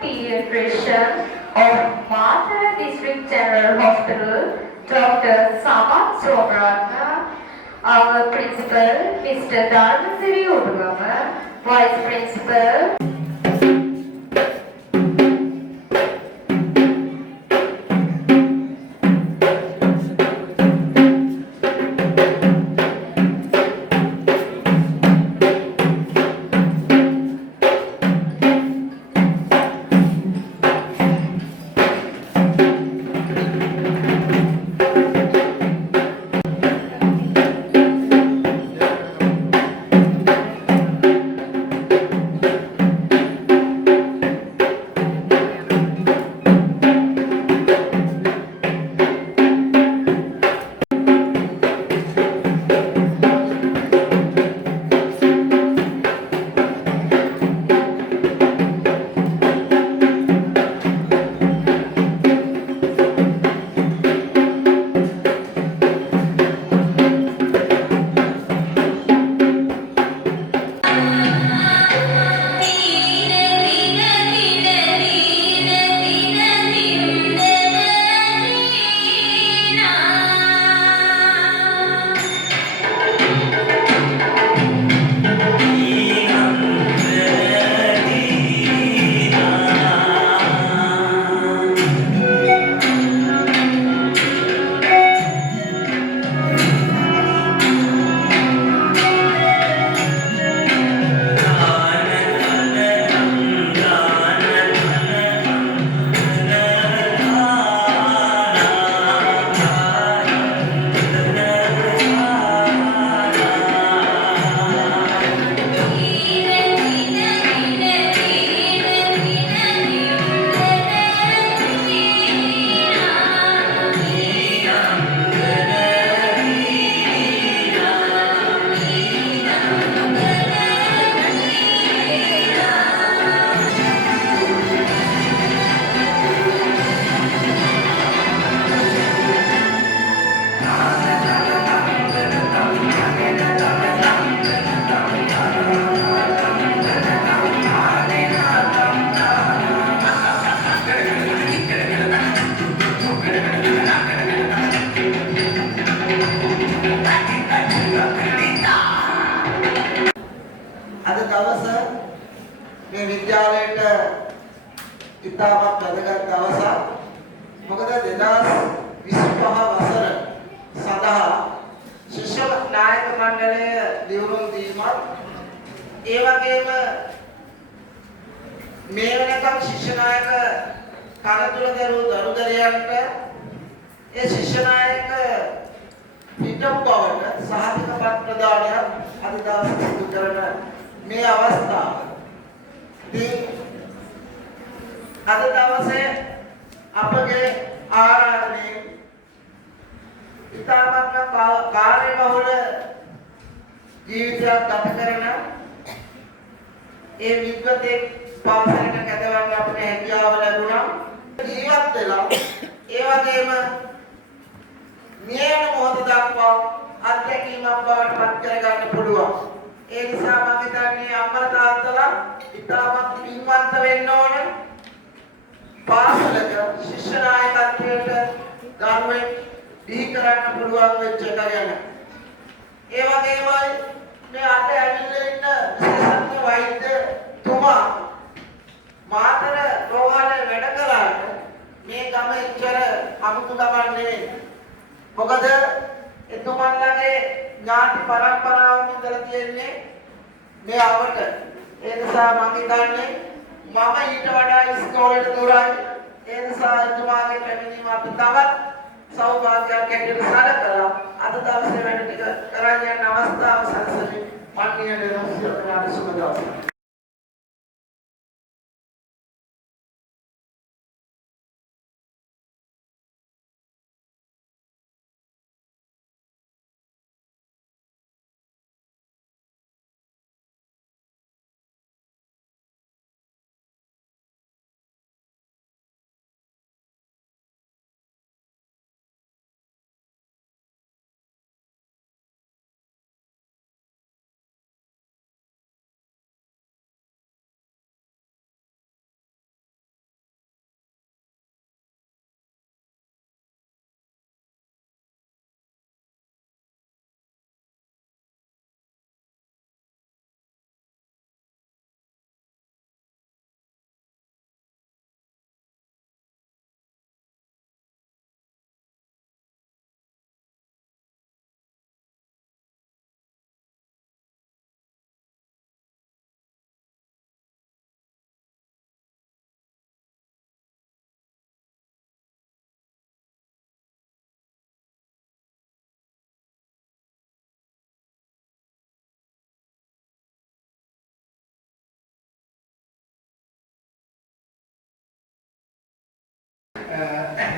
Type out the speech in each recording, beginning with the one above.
Pediatrician of Mathura District General Hospital, Dr. Samat Somaratna, our principal, Mr. Dharmasiri Udugama, Vice Principal, අද දවස මේ විද්‍යාලයට ඉතාමත් වැදගත් දවසක්. මොකද 2025 වසර සඳහා ශිෂ්‍ය නායක මණ්ඩලය දියුණුව දීමත් ඒ වගේම මේ වෙනකම් ශිෂ්‍ය නායක කලතුල දරු දරුදරයන්ට ඒ ශිෂ්‍ය නායක පිටම් බවට සහතික පත් ප්‍රදානයක් අද දවසේ සිදු කරන මේ අවස්ථාව. ඉතින් අද දවසේ අපගේ ආරාධනයෙන් ඉතාමත් කාර්යබහුල ජීවිතයක් ගත කරන ඒ විද්වතෙක් පාසලට කැඳවන්න අපිට හැකියාව ලැබුණා. ජීවත් වෙලා ඒ වගේම මියන මොහොත දක්වා අත්දැකීමක් බවට පත් කරගන්න පුළුවන්. ඒ නිසා මම හිතන්නේ අම්මලා තාත්තලා ඉතාමත් පින්වන්ත වෙන්න ඕන. පාසලක ශිෂ්‍ය නායකත්වයට ගනුවෙන් දී කරන්න පුළුවන් වෙච්ච එක ගැන. ඒ වගේමයි මේ අද ඇවිල්ලා ඉන්න විශේෂඥ වෛද්‍යතුමා මාතර රෝහලේ වැඩ කළාට මේ ගම ඉච්චර අමුතු ගමක් නෙවෙයි. මොකද එතුමන්ලගේ ඥාති පරම්පරාවම ඉඳලා තියෙන්නේ මේ අවට. ඒ නිසා මම හිතන්නේ මම ඊට වඩා ඉස්කෝලේට දුරයි. ඒ නිසා එතුමාගේ පැමිණීම අපි තවත් සෞභාග්‍යයක් ඇටියට සැලකලා අද දවසේ වැඩ ටික කරගෙන යන අවස්ථාව සැලසෙමින් මන්නිය නිරෝධිත සුබ දවසක්.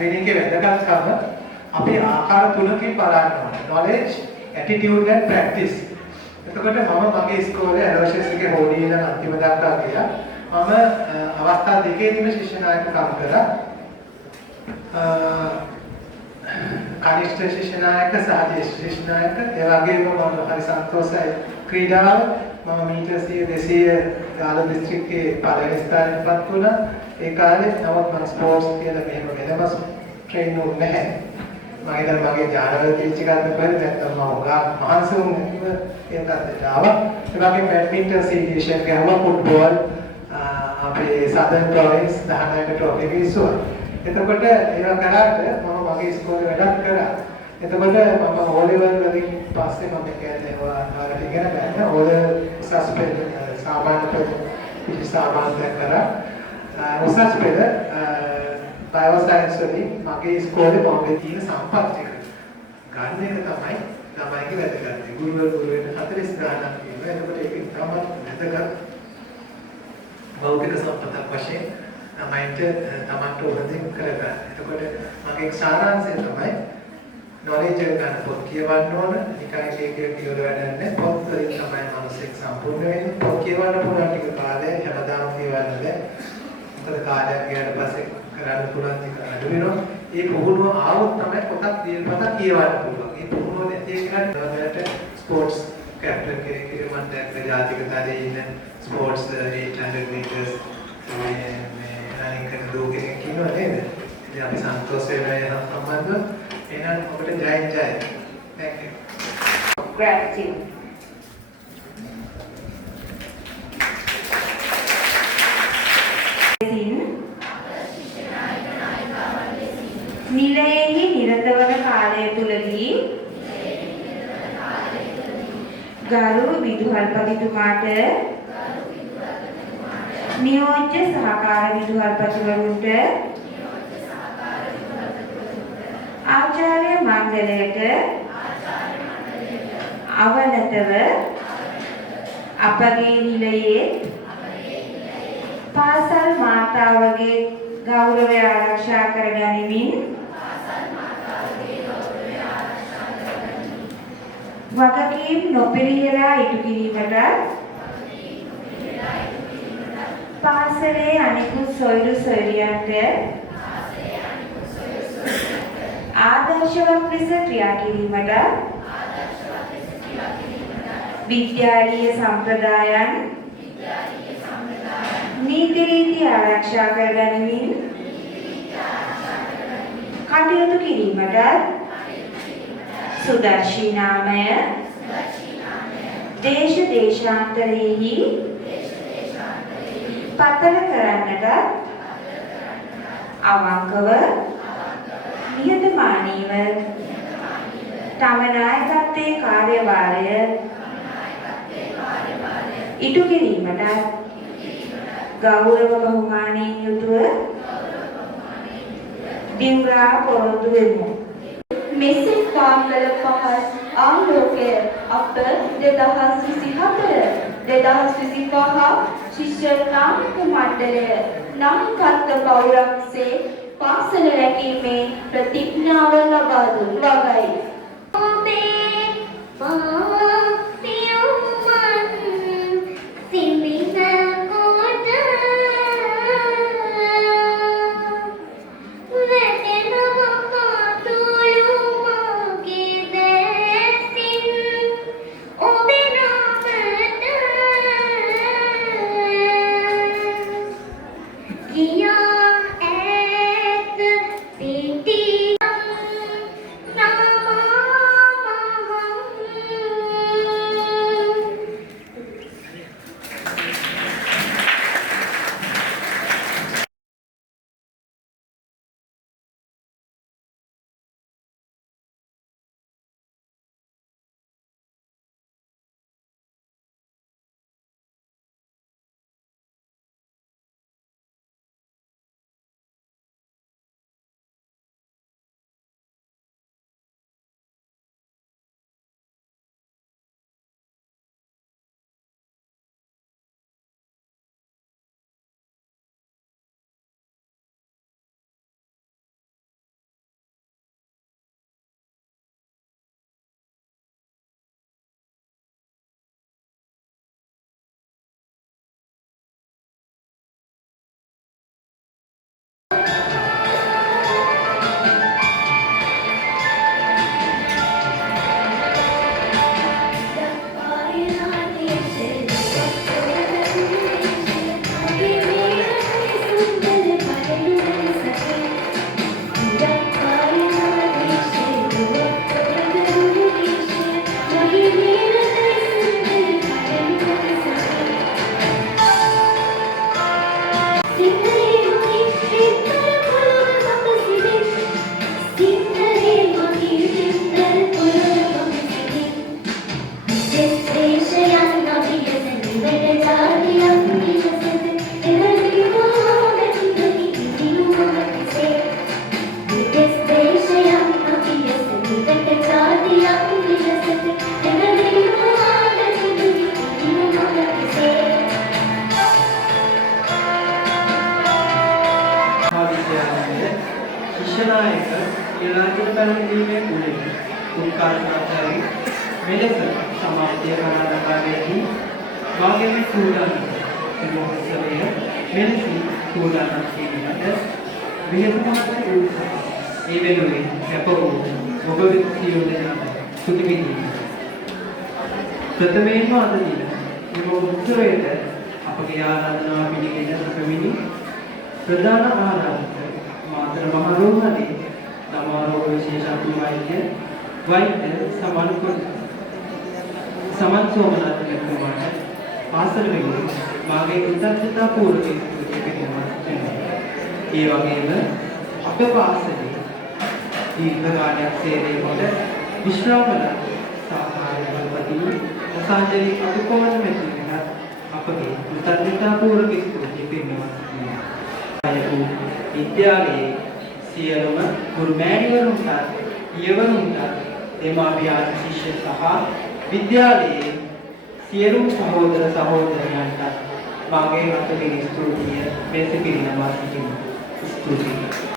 මේකේ වැදගත්කම අපි ආකාර තුනකින් බලන්න ඕනේ. knowledge, attitude and practice. එතකොට මම මගේ ඉස්කෝලේ ඇලෝෂියස් එකේ හෝඩි ඉඳන් අන්තිම දක්වා ගියා. මම අවස්ථා දෙකේදීම ශිෂ්‍ය නායකකම් කරා. කනිෂ්ඨ ශිෂ්‍ය නායක සහ ජ්‍යෙෂ්ඨ ශිෂ්‍ය නායක ඒ වගේම මම හරි සන්තෝෂයි ක්‍රීඩාව මම මීටර් 100 200 ගාල්ල දිස්ත්‍රික්කයේ පළවෙනි ස්ථානයටපත් වුණා. ඒ කාලේ නමුත් මම ස්පෝර්ට්ස් කියලා මෙහෙම වෙනම ට්‍රේන් වුණේ නැහැ. මම හිතන්නේ මගේ ඥානවල තීච්ච ගන්න බැරි නැත්නම් මම උගා මහන්සි වුණේ ඒකත් ආවා. ඒ වගේම බැඩ්මින්ටන් සීනියර් ගහුවා ෆුට්බෝල් අපේ සදර්න් ප්‍රොවින්ස් 19ක ට්‍රොෆි විශ්වා. එතකොට ඒවා කරාට මම මගේ ඉස්කෝලේ වැඩක් කරා. එතකොට මම O level වලින් පස්සේ මම කියන්නේ ඔයාලට ඉගෙන ගන්න O level උසස් පෙළ සාමාන්‍ය පෙළ පිළිසාමාන්‍ය කරා. උසස් පෙළ බයෝ සයන්ස් වලින් මගේ ඉස්කෝලේ මම තියෙන සම්පත් ටික ගන්න එක තමයි ළමයිගේ වැදගත්. ගුරුවරු 40 ගානක් තියෙනවා. එතකොට ඒක තමයි වැදගත්. භෞතික සම්පතක් වශයෙන් ළමයින්ට තමන්ට උපදින් කරගන්න. එතකොට මගේ සාරාංශය තමයි knowledge එක ගන්න පොත් කියවන්න ඕන. නිකන් එක කියවල වැඩක් නැහැ. පොත් වලින් තමයි මානසික සම්පූර්ණ වෙන්නේ. පොත් කියවන්න පුළුවන් ටික කාලේ හැමදාම කියවන්න බෑ. මොකද කාලයක් ගියාට පස්සේ කරන්න පුළුවන් ටික අඩු වෙනවා. ඒ පුහුණුව ආවොත් තමයි පොතක් දීපතක් කියවන්න පුළුවන්. ඒ පුහුණුව නැති එකට ස්පෝර්ට්ස් කැප්ටන් කෙනෙක් මම දැක්ක ජාතික තලයේ ඉන්න ස්පෝර්ට්ස් 800 meters මේ රනින් කරන දෝකෙනෙක් ඉන්නවා නේද? ඉතින් අපි සන්තෝෂ වෙනවා සම්බන්ධව. එහෙනම් ඔබට ජය ජය. Thank you. Gratitude. නිලයෙහි නිරත වන කාලය තුලදී ගරු විදුහල්පතිතුමාට නියෝජ්‍ය සහකාර විදුහල්පතිවරුන්ට ආචාර්ය මණ්ඩලයට අවනතව අපගේ නිලයේ පාසල් මාතාවගේ ගෞරවය ආරක්ෂා කර ගනිමින් වගකීම් නොපිරිහෙලා ඉටු කිරීමට පාසලේ අනිකුත් සොයුරු සොයුරියන්ට ආදර්ශවත් ලෙස ක්‍රියා කිරීමට විද්‍යාලීය සම්ප්‍රදායන් නීති රීති ආරක්ෂා කර ගනිමින් කටයුතු කිරීමට සුදර්ශී නාමය දේශ දේශාන්තරයෙහි පතල කරන්නට අවංකව නිහතමානීව තම නායකත්වයේ කාර්යභාරය ඉටු කිරීමට ගෞරව බහුමානයෙන් යුතුව දිවුරා පොරොන්දු වෙමු. මෙසේ පාකල පහත් ආලෝකය අප 2024 ශිෂ්‍ය නායක මණ්ඩලය නායකත්ව පෞරක්සේ පාසල රැකීමේ ප්‍රතිඥාව ලබා දුන් වගයි. Nama දීමේ උදෙන් උත්කාරකාචාරී මෙලෙස සමාජීය කණ්ඩායමකදී වාග්යමි සූදානම් එමොහොත්සවය මෙලෙසින් සූදානම් කිරීමට විහෙතමත් වූ ඒ වෙනුවෙන් කැප වූ ඔබ සියලු දෙනාට ස්තුති විඳිමි. ප්‍රථමයෙන්ම අද දින මෙම උත්සවයට අපගේ ආරාධනාව පිළිගෙන පැමිණි ප්‍රධාන ආරාධක මාතර මහ රෝහණේ දමාරෝග විශේෂඥ වෛද්‍ය සමන් සෝමනාථ මහත්මයාට ආසන වෙනුවෙන් මාගේ කෘතඥතා පූර්වක ස්තුතිය පිළිගන්නවා. ඒ වගේම අප පාසලේ දීර්ඝ කාලයක් සේවය කොට විශ්‍රාමල සහකාරී මොසාන්ජලි අතුකෝණ මෙතුණට අපගේ කෘතඥතා පූර්වක ස්තුතිය පිළිගන්නවා. අයු විද්‍යාලයේ සියලුම ගුරු මෑණිවරුන්ට යෙවණුන්ට දෙමාපියන් ශිෂ්‍ය සහ විද්‍යාලයේ සියලුම සහෝදර සහෝදරයන්ට මාගේ අතේ ස්තුතිය මෙසේ පිරිනමා සිටිනවා. ස්තුතියි.